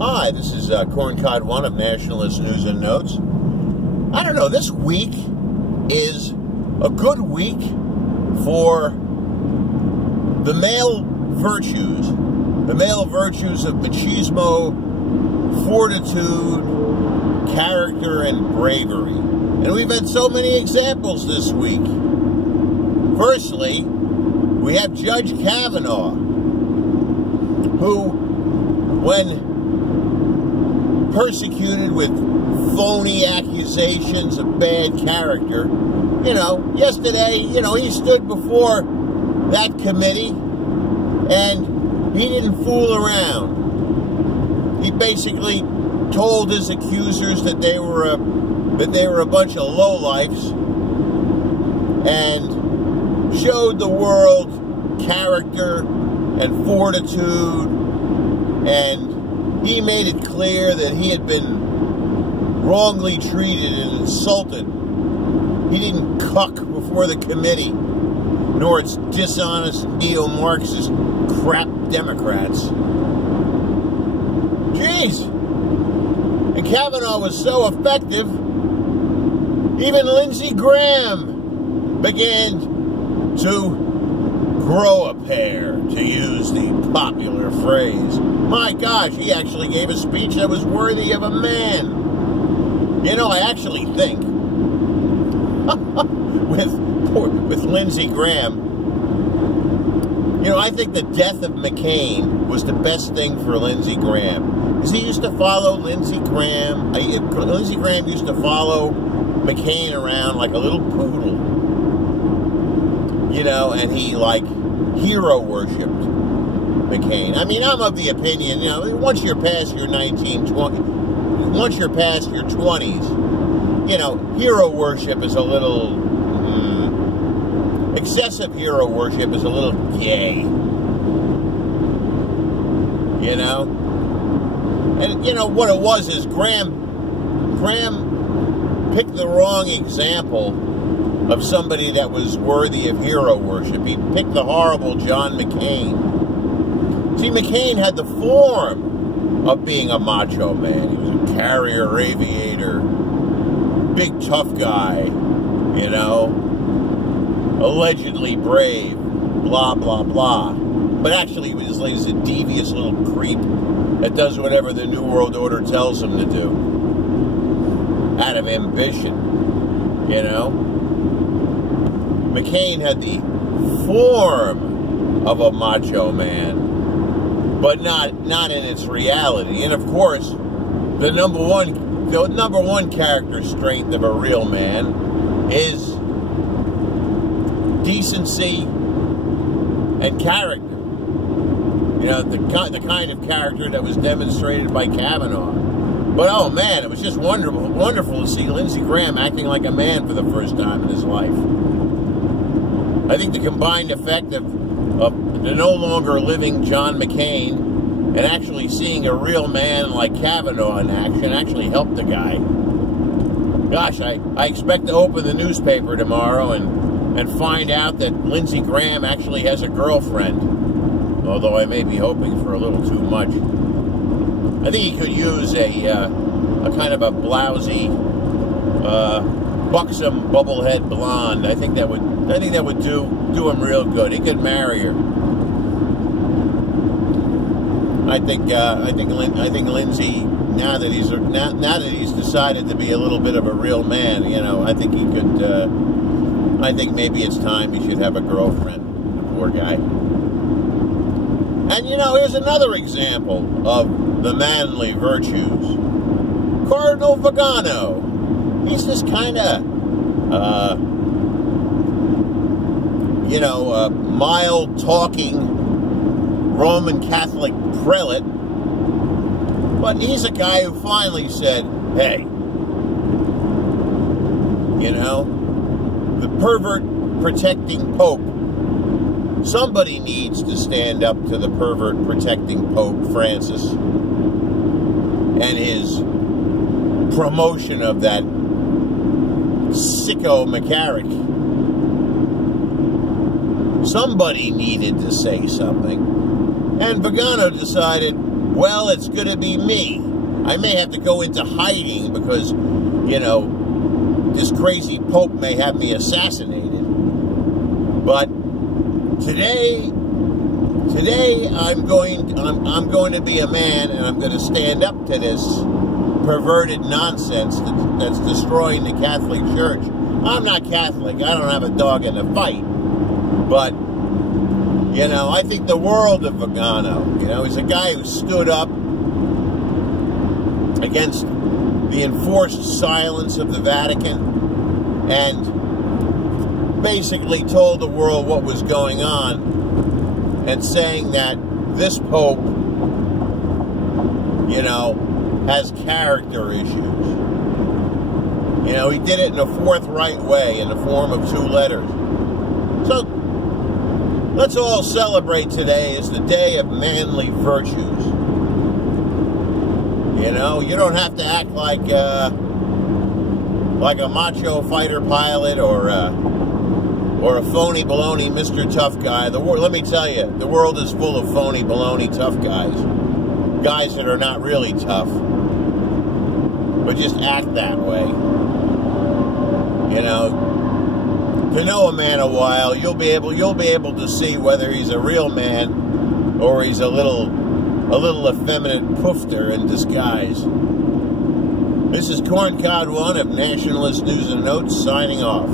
Hi, this is Corncod One of Nationalist News and Notes. I don't know, this week is a good week for the male virtues. The male virtues of machismo, fortitude, character, and bravery. And we've had so many examples this week. Firstly, we have Judge Kavanaugh, who, when persecuted with phony accusations of bad character, yesterday, he stood before that committee and he didn't fool around. He basically told his accusers that they were a bunch of lowlifes and showed the world character and fortitude, and he made it clear that he had been wrongly treated and insulted. He didn't cuck before the committee, nor its dishonest neo-Marxist crap Democrats. Jeez! And Kavanaugh was so effective, even Lindsey Graham began to grow a pair, to use the popular phrase. My gosh, he actually gave a speech that was worthy of a man. I actually think with Lindsey Graham, I think the death of McCain was the best thing for Lindsey Graham. Because he used to follow Lindsey Graham. Lindsey Graham used to follow McCain around like a little poodle. And he, hero worshipped McCain. I mean, I'm of the opinion, once you're past your 20s, hero worship is a little, excessive hero worship is a little gay. And, what it was is Graham picked the wrong example of somebody that was worthy of hero worship. He picked the horrible John McCain. See, McCain had the form of being a macho man. He was a carrier aviator, big tough guy, allegedly brave, blah, blah, blah. But actually, he was a devious little creep that does whatever the New World Order tells him to do out of ambition, McCain had the form of a macho man, but not in its reality. And of course, the number one character strength of a real man is decency and character. The kind of character that was demonstrated by Kavanaugh. But oh man, it was just wonderful to see Lindsey Graham acting like a man for the first time in his life. I think the combined effect of the no longer living John McCain and actually seeing a real man like Kavanaugh in action actually helped the guy. Gosh, I expect to open the newspaper tomorrow and find out that Lindsey Graham actually has a girlfriend. Although I may be hoping for a little too much. I think he could use a kind of a blousy, buxom bubblehead blonde. I think that would do him real good. He could marry her. I think Lindsey, now that he's decided to be a little bit of a real man, I think he could. I think maybe it's time he should have a girlfriend. The poor guy. And, here's another example of the manly virtues. Cardinal Vigano. He's this kind of, mild-talking Roman Catholic prelate. But he's a guy who finally said, hey, the pervert-protecting Pope, somebody needs to stand up to the pervert-protecting Pope Francis and his promotion of that sicko McCarrick. Somebody needed to say something. And Vigano decided, well, it's going to be me. I may have to go into hiding because, you know, this crazy Pope may have me assassinated. But today I'm going to be a man, and I'm going to stand up to this perverted nonsense that's destroying the Catholic Church. I'm not Catholic. I don't have a dog in the fight. But, you know, I think the world of Vigano. You know, he's a guy who stood up against the enforced silence of the Vatican and basically told the world what was going on, and saying that this Pope, you know, has character issues. You know, he did it in a forthright way in the form of 2 letters. So, let's all celebrate today as the day of manly virtues. You know, you don't have to act like a macho fighter pilot or a phony baloney Mr. Tough Guy. Let me tell you, the world is full of phony baloney tough guys. Guys that are not really tough, but just act that way. You know, to know a man a while, you'll be able to see whether he's a real man or he's a little effeminate poofter in disguise. This is Corncob One of Nationalist News and Notes signing off.